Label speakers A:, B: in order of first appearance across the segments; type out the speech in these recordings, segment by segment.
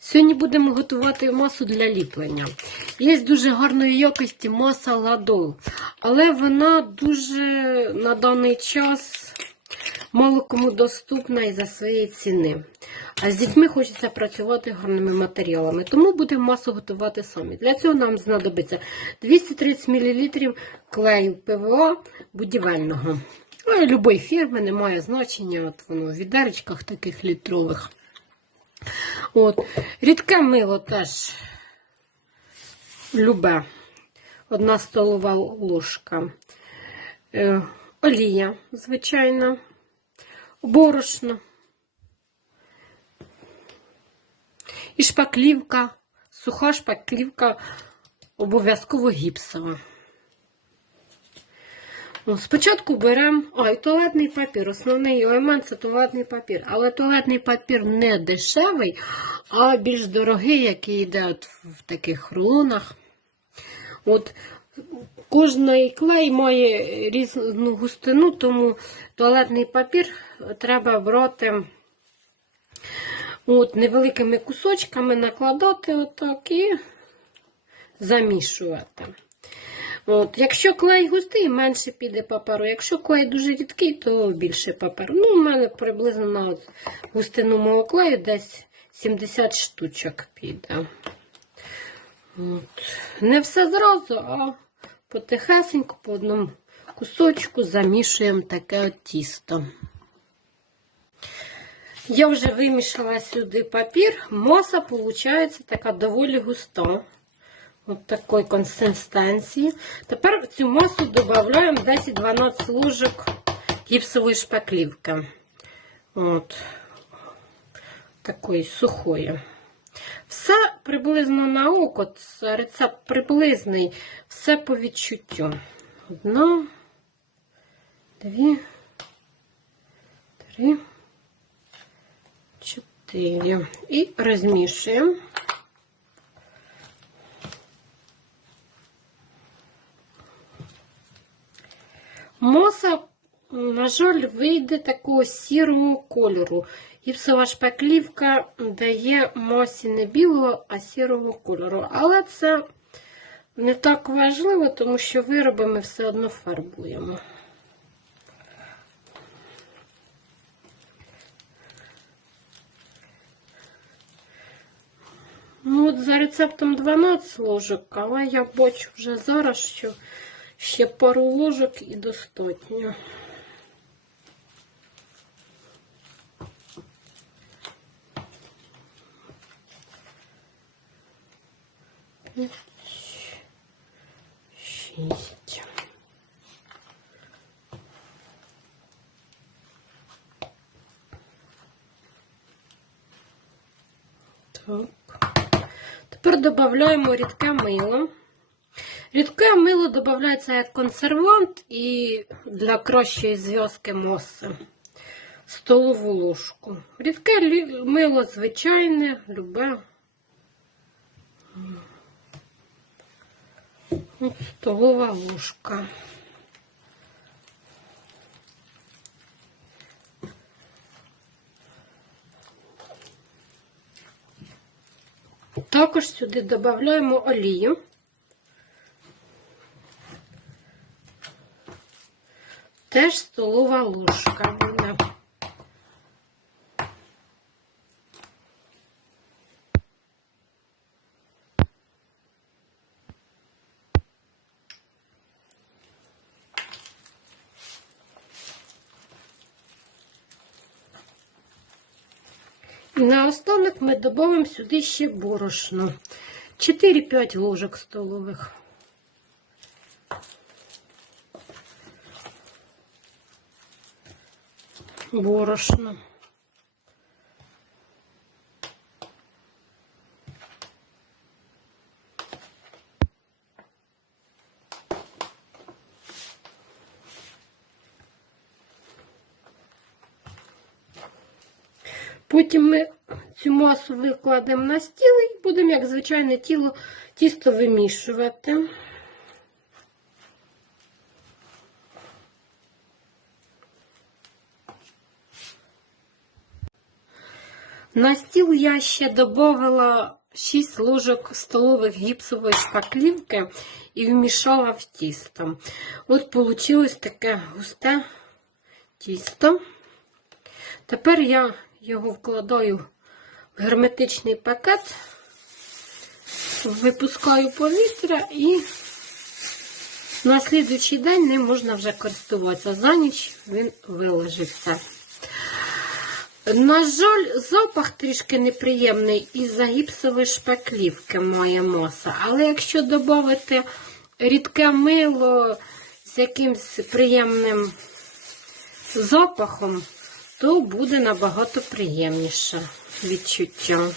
A: Сьогодні будемо готувати масу для ліплення. Є дуже гарної якості маса ладол, але вона дуже на даний час мало кому доступна із-за своєї ціни. А з дітьми хочеться працювати гарними матеріалами, тому будемо масу готувати самі. Для цього нам знадобиться 230 мл клею ПВА будівельного. Ну, Любої фірми, немає значення, от воно в відеречках таких літрових. От. Рідке мило теж любе. Одна столова ложка. Е, олія, звичайно, борошно. І шпаклівка, суха шпаклівка, обов'язково гіпсова. Спочатку беремо і туалетний папір. Основний елемент це туалетний папір. Але туалетний папір не дешевий, а більш дорогий, який йде от в таких рулонах. От Кожний клей має різну густину, тому туалетний папір треба брати от, невеликими кусочками, накладати отак і замішувати. От, Якщо клей густий, менше піде паперу. Якщо клей дуже рідкий, то більше паперу. Ну, у мене приблизно на от густину мого клею десь 70 штучок піде. От. Не все зразу, а потихесенько по одному кусочку замішуємо таке от тісто. Я вже вимішала сюди папір, маса виходить така доволі густа. От такої консистенції. Тепер в цю масу додаємо 10-12 ложок гіпсової шпаклівки. От. Такої сухої. Все приблизно на око, це рецепт приблизний, все по відчуттю. Одна, дві, три, чотири. І розмішуємо. Моса, на жаль, вийде такого сірого кольору. Гіпсова шпаклівка дає мосі не білого, а сірого кольору. Але це не так важливо, тому що вироби ми все одно фарбуємо. Ну, от за рецептом 12 ложок, але я бачу вже зараз, що ще пару ложок і достатньо. Шість. Так. Тепер додаємо рідке мило. Рідке мило додається як консервант і для кращої зв'язки моси. Столову ложку. Рідке мило звичайне, любе. От Столова ложка. Також сюди додаємо олію. Теж столова ложка буде. І наостанок ми додамо сюди ще борошно. 4-5 ложок столових. Борошно. Потім ми цю масу викладемо на стіл і будемо, як звичайне тіло, тісто вимішувати. На стіл я ще додала 6 ложок столових гіпсової шпаклівки і вмішала в тісто. От вийшло таке густе тісто. Тепер я його вкладаю в герметичний пакет, випускаю повітря і на слідуючий день ним можна вже користуватися. За ніч він виложився. На жаль, запах трішки неприємний із-за гіпсової шпаклівки має маса. Але якщо додати рідке мило з якимось приємним запахом, то буде набагато приємніше відчуття.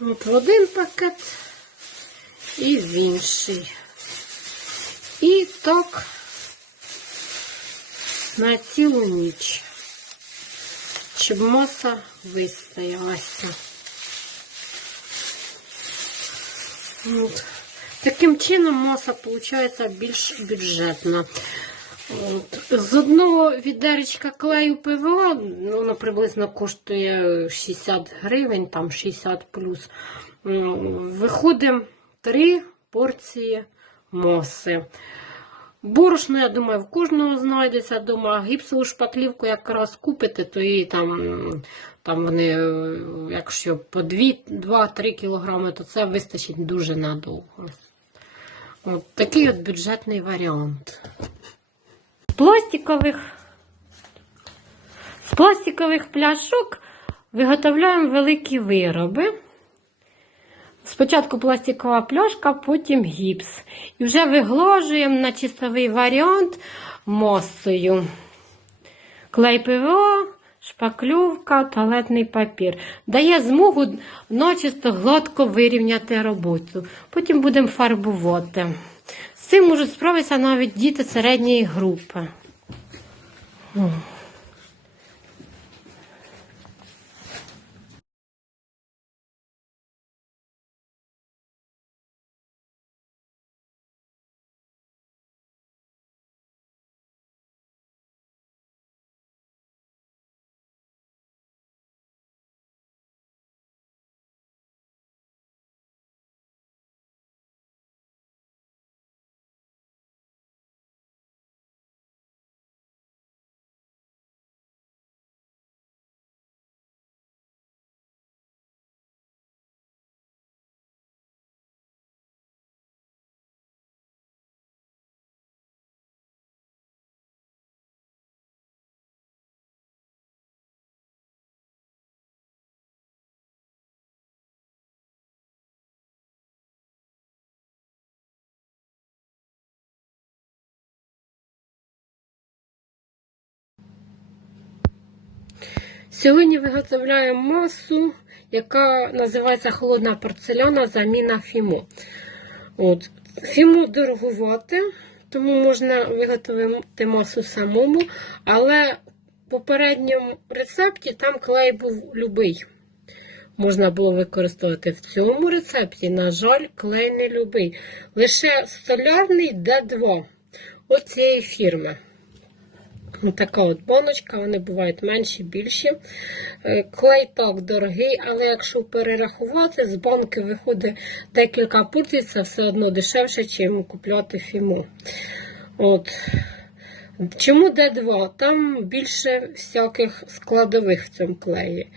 A: От в один пакет і в інший. І так на цілу ніч, щоб маса вистоялася. От. Таким чином маса виходить більш бюджетна. От. З одного відеречка клею ПВА, ну, воно приблизно коштує 60 гривень, там 60 плюс. М, Виходить 3 порції маси. Борошно, я думаю, в кожного знайдеться вдома. Гіпсову шпаклівку якраз купите, то її там, там вони, е, якщо по 2-3 кілограми, то це вистачить дуже надовго. От такий от бюджетний варіант. Пластикових, з пластикових пляшок виготовляємо великі вироби. Спочатку пластикова пляшка, потім гіпс. І вже виглажуємо на чистовий варіант мосою. Клей ПВО, шпаклювка, туалетний папір. Дає змогу начисто гладко вирівняти роботу. Потім будемо фарбувати. З цим можуть справитися навіть діти середньої групи. Сьогодні виготовляємо масу, яка називається холодна порцеляна заміна фімо. От. Фімо дорогувати, тому можна виготовити масу самому, але в попередньому рецепті там клей був любий. Можна було використовувати в цьому рецепті, на жаль, клей не любий. Лише столярний D2 от цієї фірми. Ось така от баночка, вони бувають менші, більші. Е, Клей так дорогий, але якщо перерахувати, з банки виходить декілька порцій, це все одно дешевше, ніж купляти фіму. От. Чому D2? Там більше всяких складових в цьому клеї.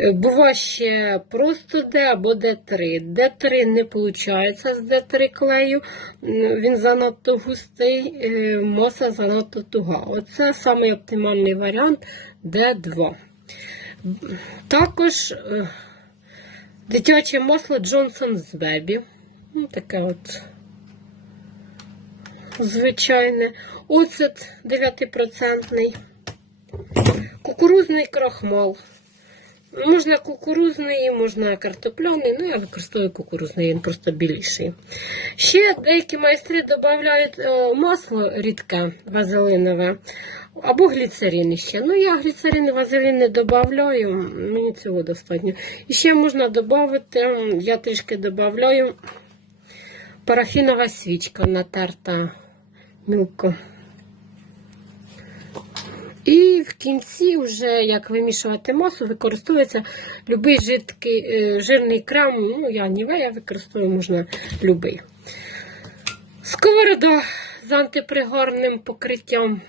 A: Е, Бува ще просто D або D3. D3 не виходить з D3 клею, він занадто густий, е, маса занадто туга. Оце самий оптимальний варіант D2. Також е, дитяче масло Johnson's Baby. Ну, таке от звичайне. Оцет 9%. Кукурузний крахмал. Можна кукурузний, можна картопляний, ну я використовую кукурузний, він просто біліший. Ще деякі майстри додають е, масло рідке вазелинове або гліцерин ще. Ну, я гліцерин і вазелин не додаю, мені цього достатньо. І ще можна додати, я трішки додаю парафінова свічка натерта мілко. І в кінці, вже як вимішувати масу, використовується будь-який жидкий, е, жирний крем. Ну, я ніве, я використовую можна будь-який. Сковорода з антипригарним покриттям.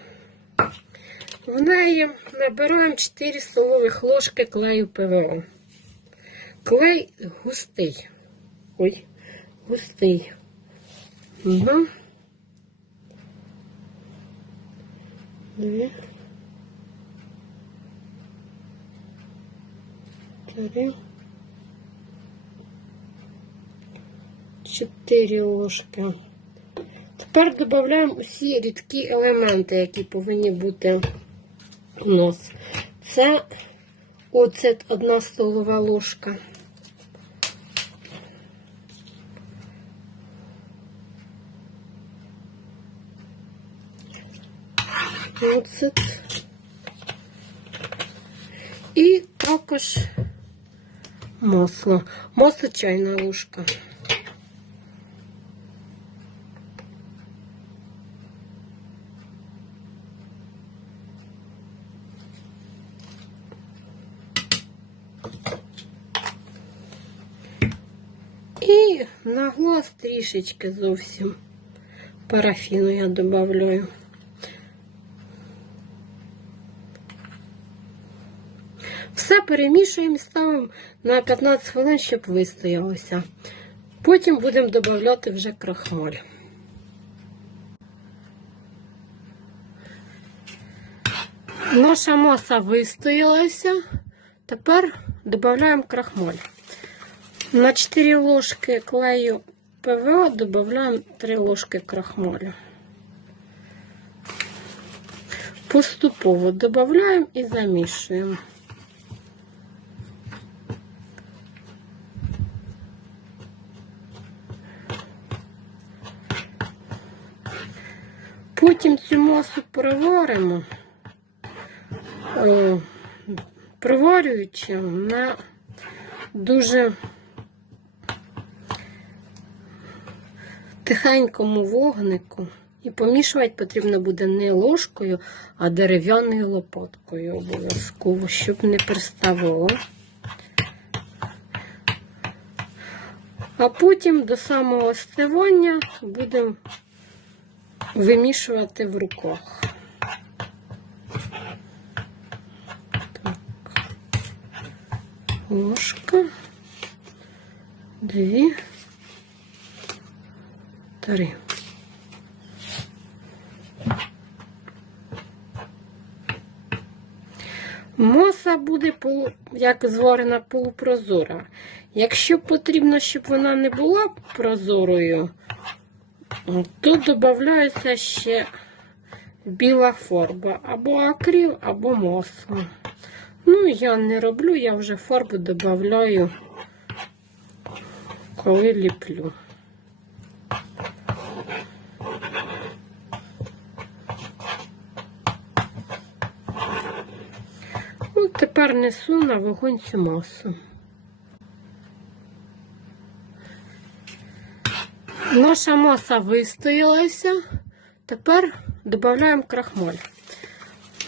A: В неї набираємо 4 столових ложки клею ПВО. Клей густий. Ой, густий. Угу. Дві. Три. Чотири ложки. Тепер додаємо усі рідкі елементи, які повинні бути у нас. Це оцет одна столова ложка. Оцет. І також масло. Масло чайна ложка. І на глаз трішечки зовсім парафіну я додаю. Перемішуємо ставимо на 15 хвилин, щоб вистоялося. Потім будемо додавати вже крахмаль. Наша маса вистоялася. Тепер додаємо крахмаль. На 4 ложки клею ПВО додаємо 3 ложки крахмалю. Поступово додаємо і замішуємо. Потім цю масу проваримо, е, проварюючи на дуже тихенькому вогнику. І помішувати потрібно буде не ложкою, а дерев'яною лопаткою обов'язково, щоб не приставало. А потім до самого остивання будемо вимішувати в руках. Ложка. Дві. Три. Маса буде як зварена полупрозора. Якщо потрібно, щоб вона не була прозорою, Тут додається ще біла фарба, або акрил, або масло. Ну, я не роблю, я вже фарбу додаю, коли ліплю. От тепер несу на вогонь цю масу. Наша маса вистоялася. Тепер додаємо крахмаль.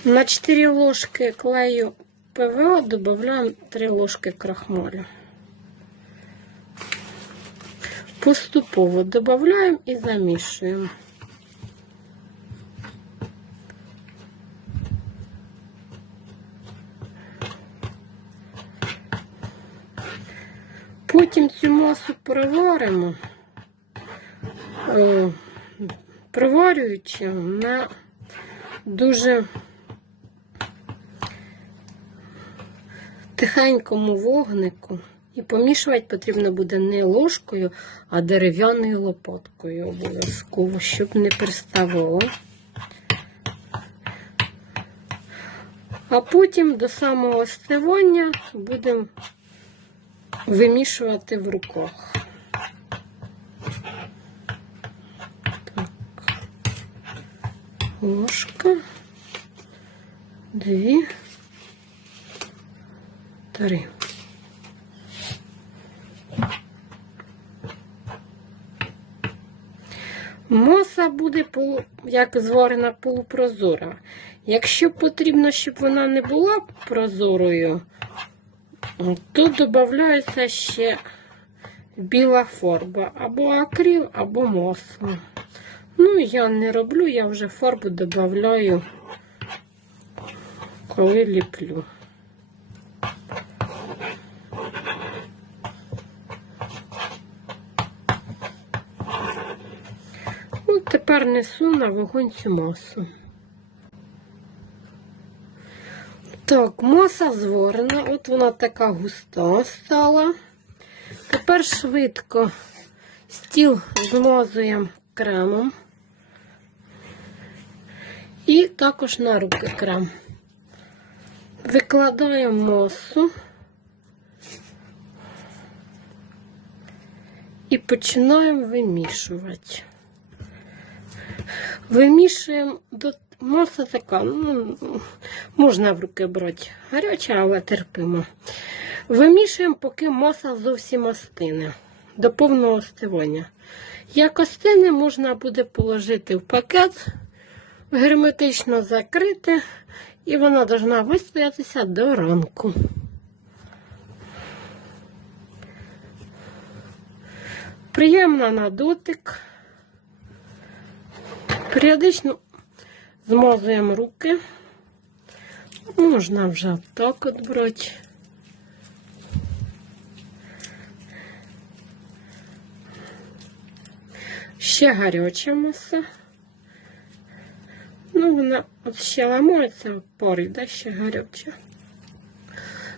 A: На 4 ложки клею ПВО додаємо 3 ложки крахмалю. Поступово додаємо і замішуємо. Потім цю масу проваримо. Е, проварюючи на дуже тихенькому вогнику. І помішувати потрібно буде не ложкою, а дерев'яною лопаткою обов'язково, щоб не приставало. А потім до самого остивання будемо вимішувати в руках. ложка, дві, три. Маса буде як зварена полупрозора. Якщо потрібно, щоб вона не була прозорою, то додається ще біла фарба, або акрил, або масло. Ну, я не роблю, я вже фарбу додаю, коли ліплю. Ну, тепер несу на вогонь цю масу. Так, маса зварена, от вона така густа стала. Тепер швидко стіл змазуємо кремом. І також на руки крем. Викладаємо масу і починаємо вимішувати. Вимішуємо до маса така, ну, можна в руки брати. Гаряча, але терпимо. Вимішуємо, поки маса зовсім остине, до повного остивання. Як остине, можна буде положити в пакет, герметично закрити, і вона повинна вистоятися до ранку. Приємна на дотик. Періодично змазуємо руки. Можна вже так от. Ще гаряча маса. Ну, вона от ще ламається в порі, да, ще гаряча.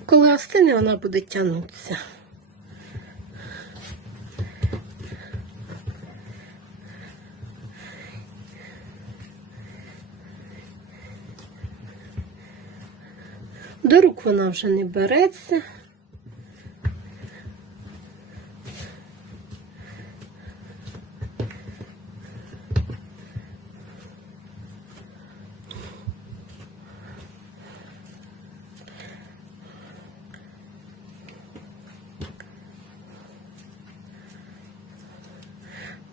A: Коли остине, вона буде тягнутися. До рук вона вже не береться.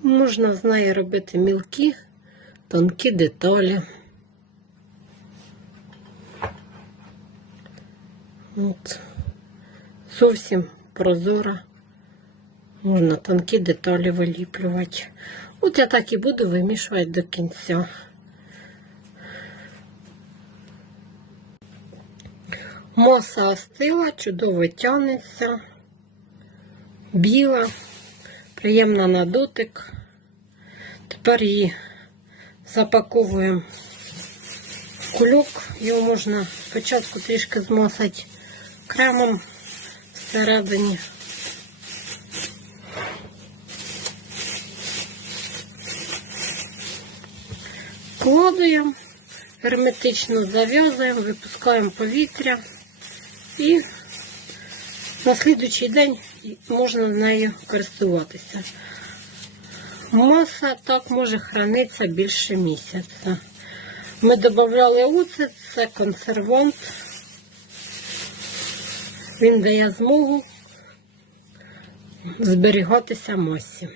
A: Можна з неї робити мілкі, тонкі деталі. От. Зовсім прозора. Можна тонкі деталі виліплювати. От я так і буду вимішувати до кінця. Маса остила, чудово тянеться, біла, приємна на дотик. Тепер її запаковуємо в кульок. Його можна спочатку трішки змасати кремом всередині. Кладуємо, герметично зав'язуємо, випускаємо повітря і на слідуючий день можна нею користуватися. Маса так може хранитися більше місяця. Ми додавали оцет, це консервант. Він дає змогу зберігатися масі.